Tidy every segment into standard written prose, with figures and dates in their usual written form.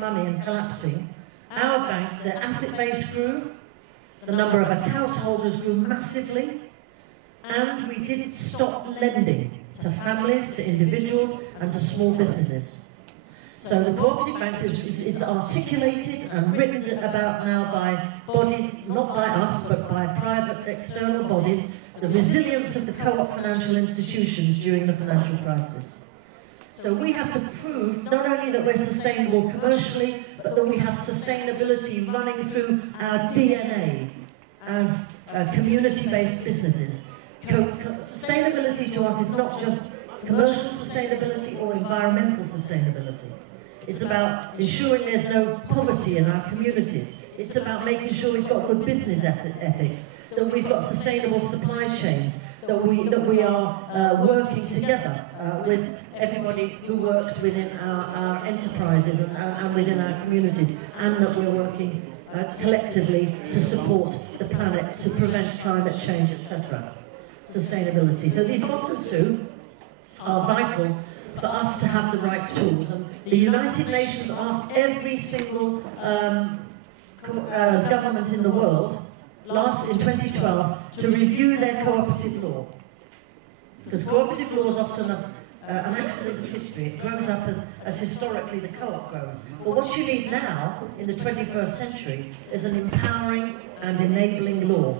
money and collapsing, our banks, their asset base grew, the number of account holders grew massively, and we didn't stop lending to families, to individuals, and to small businesses. So the cooperative banks is articulated and written about now by bodies, not by us, but by private external bodies, the resilience of the co-op financial institutions during the financial crisis. So we have to prove not only that we're sustainable commercially, but that we have sustainability running through our DNA as community-based businesses. Sustainability to us is not just commercial sustainability or environmental sustainability. It's about ensuring there's no poverty in our communities. It's about making sure we've got good business ethics, that we've got sustainable supply chains, that we are working together with everybody who works within our enterprises and within our communities, and that we're working collectively to support the planet, to prevent climate change, etc. Sustainability. So these bottom two are vital for us to have the right tools. And the United Nations asked every single government in the world in 2012 to review their cooperative law. Because cooperative law is often an accident of history. It grows up as historically the co-op grows. But what you need now, in the 21st century, is an empowering and enabling law.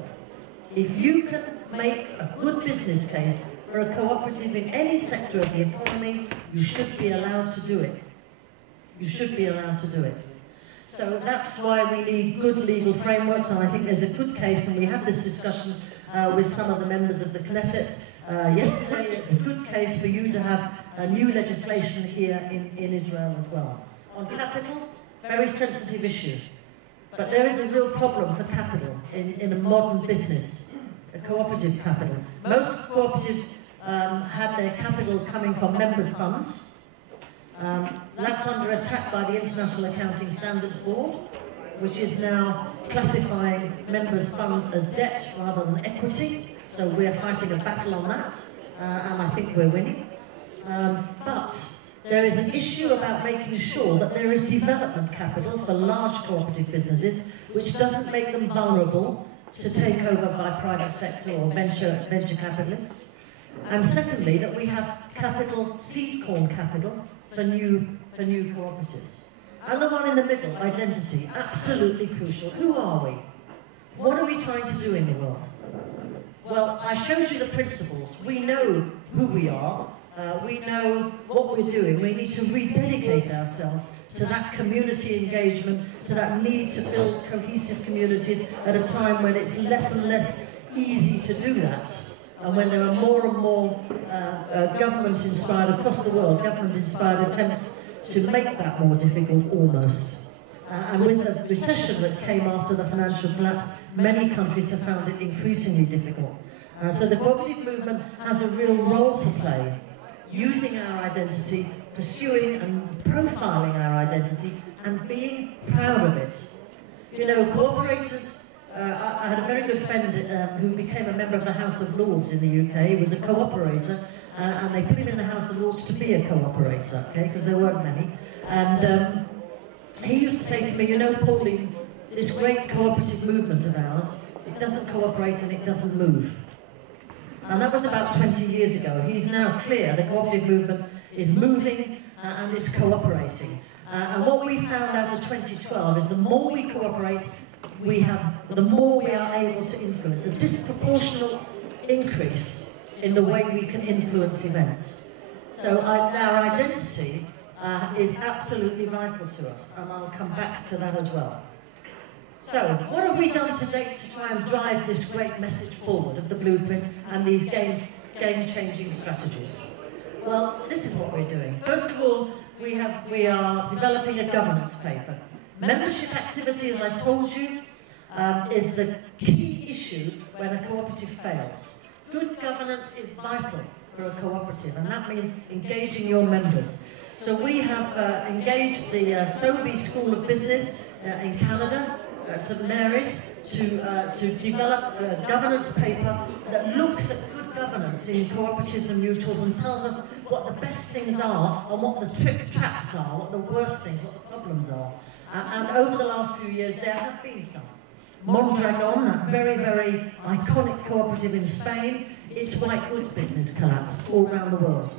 If you can make a good business case for a cooperative in any sector of the economy, you should be allowed to do it. You should be allowed to do it. So that's why we need good legal frameworks, and I think there's a good case, and we had this discussion with some of the members of the Knesset yesterday, a good case for you to have new legislation here in Israel as well. On capital, very sensitive issue. But there is a real problem for capital in a modern business, a cooperative capital. Most cooperatives had their capital coming from members' funds. That's under attack by the International Accounting Standards Board, which is now classifying members' funds as debt rather than equity. So we're fighting a battle on that, and I think we're winning. But there is an issue about making sure that there is development capital for large cooperative businesses, which doesn't make them vulnerable to take over by private sector or venture capitalists. And secondly, that we have capital, seed corn capital, for new cooperatives. And the one in the middle, identity, absolutely crucial. Who are we? What are we trying to do in the world? Well, I showed you the principles. We know who we are. We know what we're doing. We need to rededicate ourselves to that community engagement, to that need to build cohesive communities at a time when it's less and less easy to do that. And when there are more and more government-inspired, across the world, government-inspired attempts to make that more difficult, almost. And with the recession that came after the financial collapse, many countries have found it increasingly difficult. So the cooperative movement has a real role to play, using our identity, pursuing and profiling our identity, and being proud of it. You know, cooperators, I had a very good friend who became a member of the House of Lords in the UK. He was a cooperator, and they put him in the House of Lords to be a cooperator, okay, because there weren't many. And he used to say to me, you know, Pauline, this great cooperative movement of ours, it doesn't cooperate and it doesn't move. And that was about 20 years ago. He's now clear the cooperative movement is moving and it's cooperating. And what we found out of 2012 is the more we cooperate, the more we are able to influence. A disproportional increase in the way we can influence events. So our identity is absolutely vital to us, and I'll come back to that as well. So, what have we done to date to try and drive this great message forward of the blueprint and these game-changing strategies? Well, this is what we're doing. First of all, we are developing a governance paper. Membership activity, as I told you, is the key issue when a cooperative fails. Good governance is vital for a cooperative, and that means engaging your members. So we have engaged the Sobey School of Business in Canada, St Mary's, to develop a governance paper that looks at good governance in cooperatives and mutuals and tells us what the best things are and what the traps are, what the worst things, what the problems are. And over the last few years, there have been some. Mondragon, that very, very iconic cooperative in Spain, its white goods business collapsed all around the world.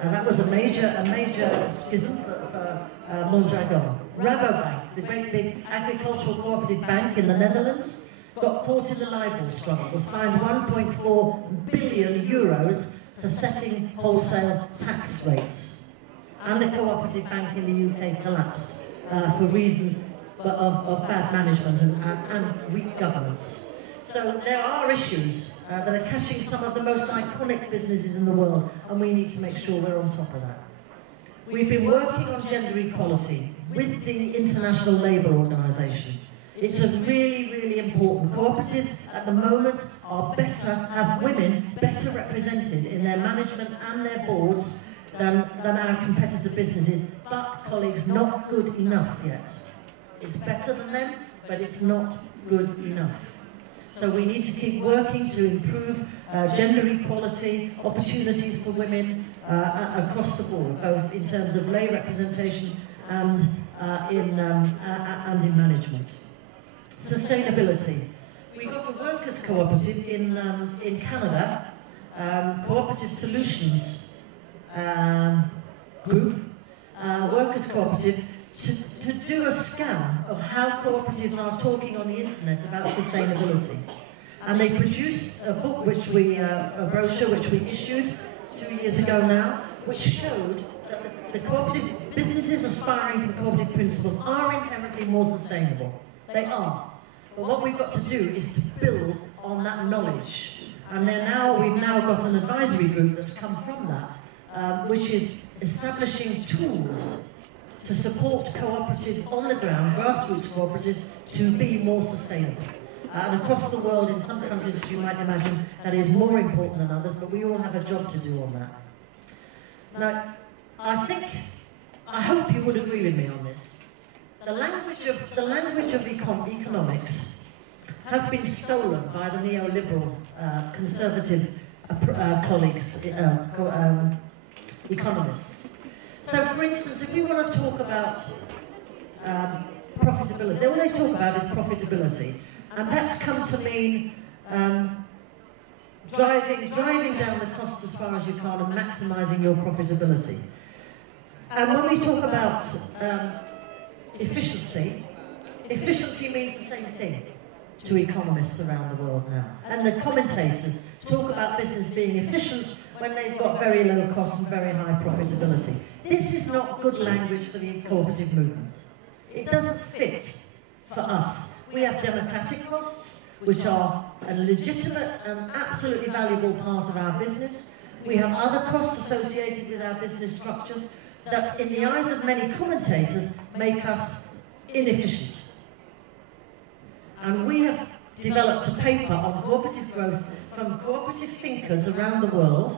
And that was a major schism for Mondragon. Rabobank, the great big agricultural cooperative bank in the Netherlands, got caught in the libel struggle, was fined 1.4 billion euros for setting wholesale tax rates. And the cooperative bank in the UK collapsed for reasons of bad management and weak governance. So there are issues that are catching some of the most iconic businesses in the world, and we need to make sure we're on top of that. We've been working on gender equality with the International Labour Organization. It's a really, really important. Cooperatives at the moment are better, have women better represented in their management and their boards than our competitor businesses, but, colleagues, not good enough yet. It's better than them, but it's not good enough. So we need to keep working to improve gender equality, opportunities for women across the board, both in terms of lay representation and in management. Sustainability. We've got a workers' cooperative in Canada, Cooperative Solutions Group, workers' cooperative, to do a scan of how cooperatives are talking on the internet about sustainability. And they produced a book, a brochure which we issued 2 years ago now, which showed that the cooperative businesses aspiring to the cooperative principles are inherently more sustainable. They are. But what we've got to do is to build on that knowledge. And we've now got an advisory group that's come from that, which is establishing tools to support cooperatives on the ground, grassroots cooperatives, to be more sustainable. And across the world, in some countries, as you might imagine, that is more important than others, but we all have a job to do on that. Now, I hope you would agree with me on this. The language of economics has been stolen by the neoliberal, conservative colleagues, economists. So, for instance, if we want to talk about profitability, all they talk about is profitability, and that's come to mean driving down the costs as far as you can and maximising your profitability. And when we talk about efficiency means the same thing to economists around the world now. And the commentators talk about business being efficient when they've got very low costs and very high profitability. This is not good language for the cooperative movement. It doesn't fit for us. We have democratic costs, which are a legitimate and absolutely valuable part of our business. We have other costs associated with our business structures that, in the eyes of many commentators, make us inefficient. And we have developed a paper on cooperative growth from cooperative thinkers around the world,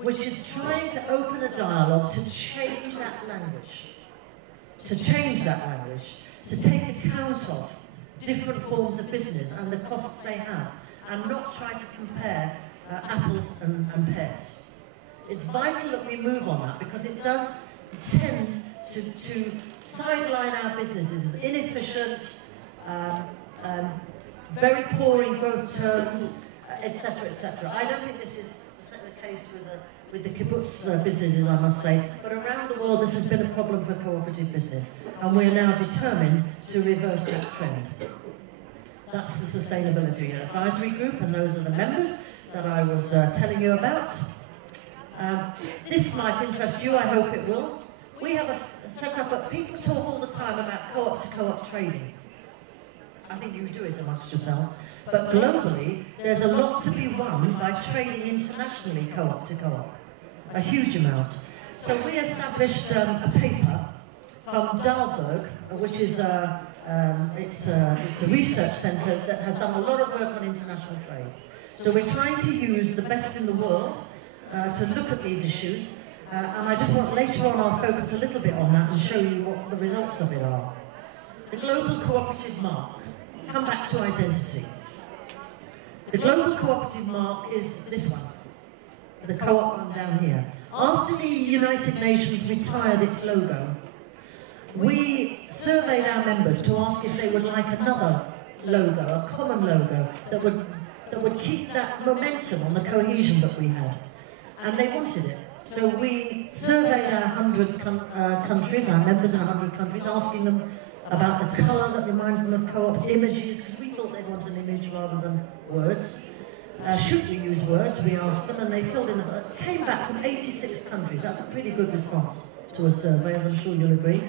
which is trying to open a dialogue to change that language. To take account of different forms of business and the costs they have, and not try to compare apples and pears. It's vital that we move on that, because it does tend to sideline our businesses as inefficient, very poor in growth terms, etc., etc. I don't think this is the case with the kibbutz businesses, I must say, but around the world this has been a problem for cooperative business, and we're now determined to reverse that trend. That's the Sustainability Advisory Group, and those are the members that I was telling you about. This might interest you, I hope it will. We have a setup that people talk all the time about co-op to co-op trading. I think you do it amongst yourselves. But globally, there's a lot to be won by trading internationally co-op to co-op. A huge amount. So we established a paper from Dalberg, which is it's a research centre that has done a lot of work on international trade. So we're trying to use the best in the world to look at these issues. And I just want later on I'll focus a little bit on that and show you what the results of it are. The global cooperative mark. Come back to identity. The global cooperative mark is this one. the co-op one down here. After the United Nations retired its logo, we surveyed our members to ask if they would like another logo, a common logo, that would keep that momentum on the cohesion that we had. And they wanted it. So we surveyed our 100 countries, our members in 100 countries, asking them about the colour that reminds them of co-ops, images, because we thought they'd want an image rather than words. Should we use words? We asked them, and they filled in. Came back from 86 countries. That's a pretty good response to a survey, as I'm sure you'll agree.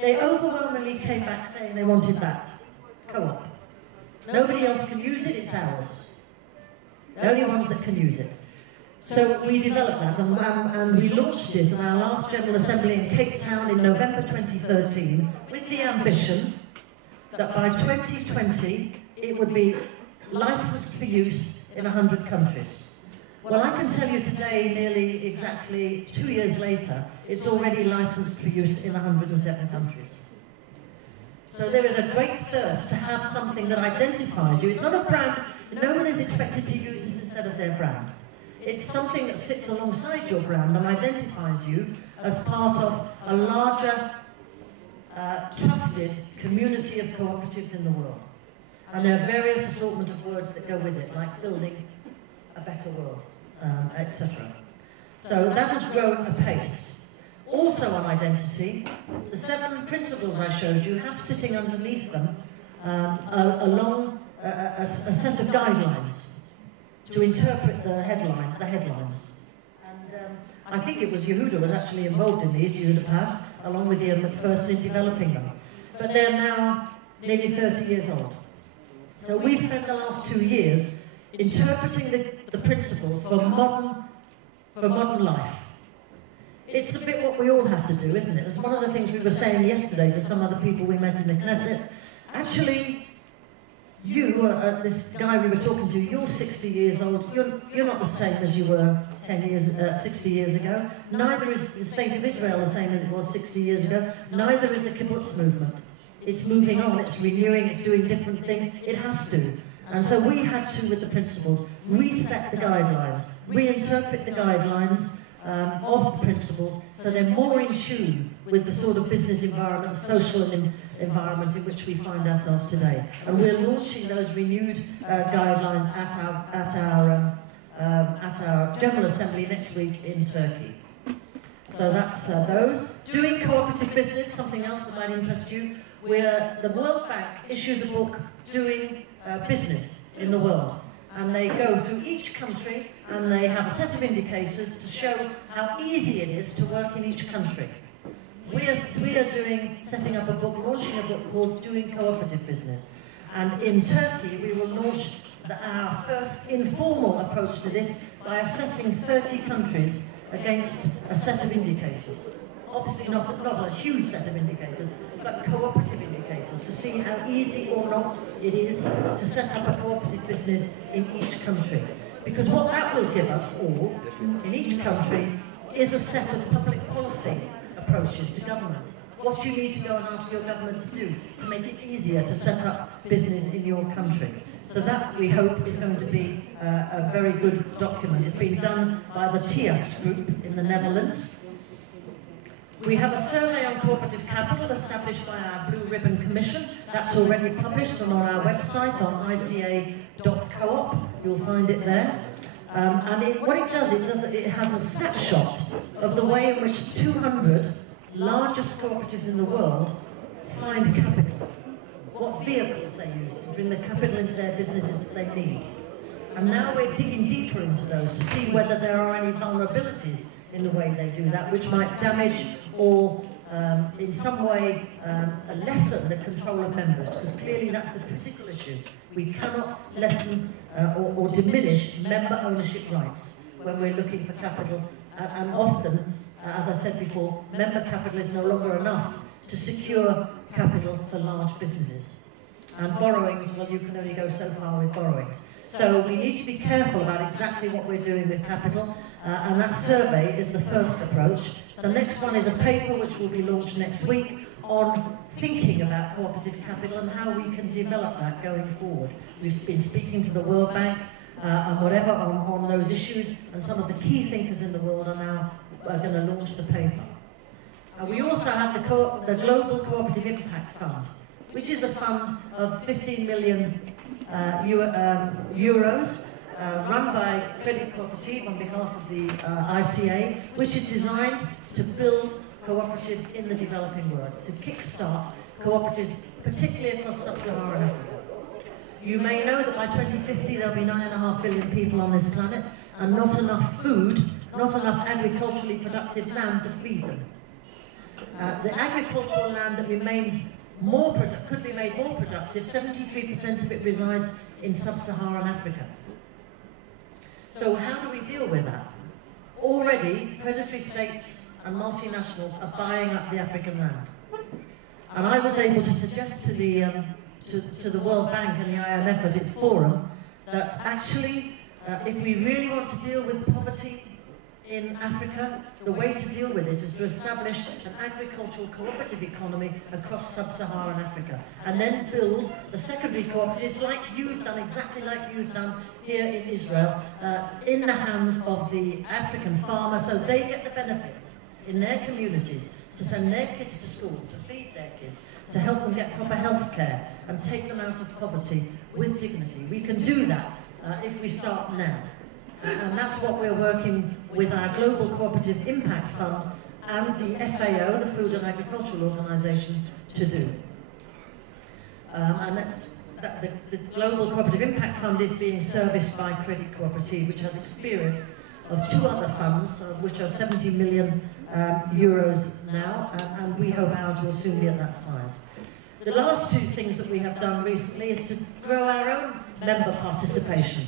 They overwhelmingly came back saying they wanted that co-op. Nobody else can use it, it's ours. The only ones that can use it. So we developed that, and we launched it at our last General Assembly in Cape Town in November 2013, with the ambition that by 2020 it would be licensed for use in 100 countries. Well, I can tell you today, nearly exactly 2 years later, it's already licensed for use in 107 countries. So there is a great thirst to have something that identifies you. It's not a brand. No one is expected to use this instead of their brand. It's something that sits alongside your brand and identifies you as part of a larger, trusted community of cooperatives in the world. And there are various assortment of words that go with it, like building a better world, etc. So that has grown apace. Also on identity, the 7 principles I showed you have sitting underneath them a set of guidelines to interpret the headlines. And I think it was Yehuda was actually involved in these, Yehuda Pass, along with Ian McPherson in developing them. But they're now nearly 30 years old. So we've spent the last 2 years interpreting the principles for modern life. It's a bit what we all have to do, isn't it? It's one of the things we were saying yesterday to some other people we met in the Knesset. Actually, you, this guy we were talking to, you're 60 years old. You're not the same as you were 60 years ago. Neither is the State of Israel the same as it was 60 years ago. Neither is the kibbutz movement. It's moving on, it's renewing, it's doing different things. It has to. And so we had to, with the principles, reset the guidelines, reinterpret the guidelines of the principles so they're more in tune with the sort of business environment, social environment in which we find ourselves today. And we're launching those renewed guidelines at our General Assembly next week in Turkey. So that's those. Doing cooperative business, something else that might interest you. The World Bank issues a book, Doing Business in the World. And they go through each country and they have a set of indicators to show how easy it is to work in each country. We are setting up a book, launching a book called Doing Cooperative Business. And in Turkey, we will launch our first informal approach to this by assessing 30 countries against a set of indicators. Obviously not a huge set of indicators, but cooperative indicators to see how easy or not it is to set up a cooperative business in each country. Because what that will give us all, in each country, is a set of public policy approaches to government. What you need to go and ask your government to do to make it easier to set up business in your country. So that, we hope, is going to be a very good document. It's been done by the TIAS group in the Netherlands. We have a survey on cooperative capital established by our Blue Ribbon Commission. That's already published and on our website on ica.coop. You'll find it there. What it does, it has a snapshot of the way in which 200 largest cooperatives in the world find capital. What vehicles they use to bring the capital into their businesses that they need. And now we're digging deeper into those to see whether there are any vulnerabilities in the way they do that, which might damage or in some way lessen the control of members, because clearly that's the critical issue. We cannot lessen or diminish member ownership rights when we're looking for capital, and often, as I said before, member capital is no longer enough to secure capital for large businesses. And borrowings, well, you can only go so far with borrowings. So we need to be careful about exactly what we're doing with capital, and that survey is the first approach. The next one is a paper which will be launched next week on thinking about cooperative capital and how we can develop that going forward. We've been speaking to the World Bank, and whatever on those issues, and some of the key thinkers in the world are now going to launch the paper. We also have the Global Cooperative Impact Fund, which is a fund of 15 million euros, run by Credit Cooperative on behalf of the ICA, which is designed to build cooperatives in the developing world, to kickstart cooperatives, particularly across sub-Saharan Africa. You may know that by 2050 there'll be 9.5 billion people on this planet, and not enough food, not enough agriculturally productive land to feed them. The agricultural land that remains could be made more productive, 73% of it resides in sub-Saharan Africa. So how do we deal with that? Already, predatory states and multinationals are buying up the African land. And I was able to suggest to the World Bank and the IMF at its forum that actually, if we really want to deal with poverty in Africa, the way to deal with it is to establish an agricultural cooperative economy across sub-Saharan Africa, and then build the secondary cooperatives like you've done, exactly like you've done here in Israel, in the hands of the African farmer, so they get the benefits in their communities, to send their kids to school, to feed their kids, to help them get proper health care, and take them out of poverty with dignity. We can do that if we start now. And that's what we're working with our Global Cooperative Impact Fund and the FAO, the Food and Agricultural Organization, to do. And the Global Cooperative Impact Fund is being serviced by Credit Cooperative, which has experience of 2 other funds, which are 70 million euros now, and we hope ours will soon be at that size. The last 2 things that we have done recently is to grow our own member participation.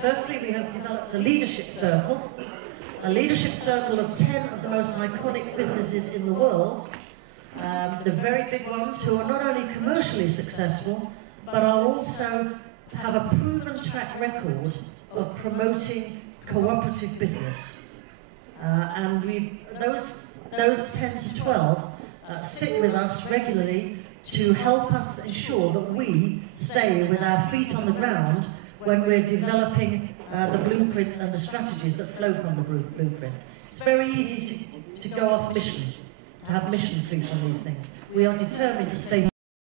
Firstly, we have developed a leadership circle of 10 of the most iconic businesses in the world, the very big ones who are not only commercially successful, but are also have a proven track record of promoting cooperative business. And those 10 to 12 sit with us regularly to help us ensure that we stay with our feet on the ground when we're developing the blueprint and the strategies that flow from the blueprint. It's very easy to go off mission, to have mission creep on these things. We are determined to stay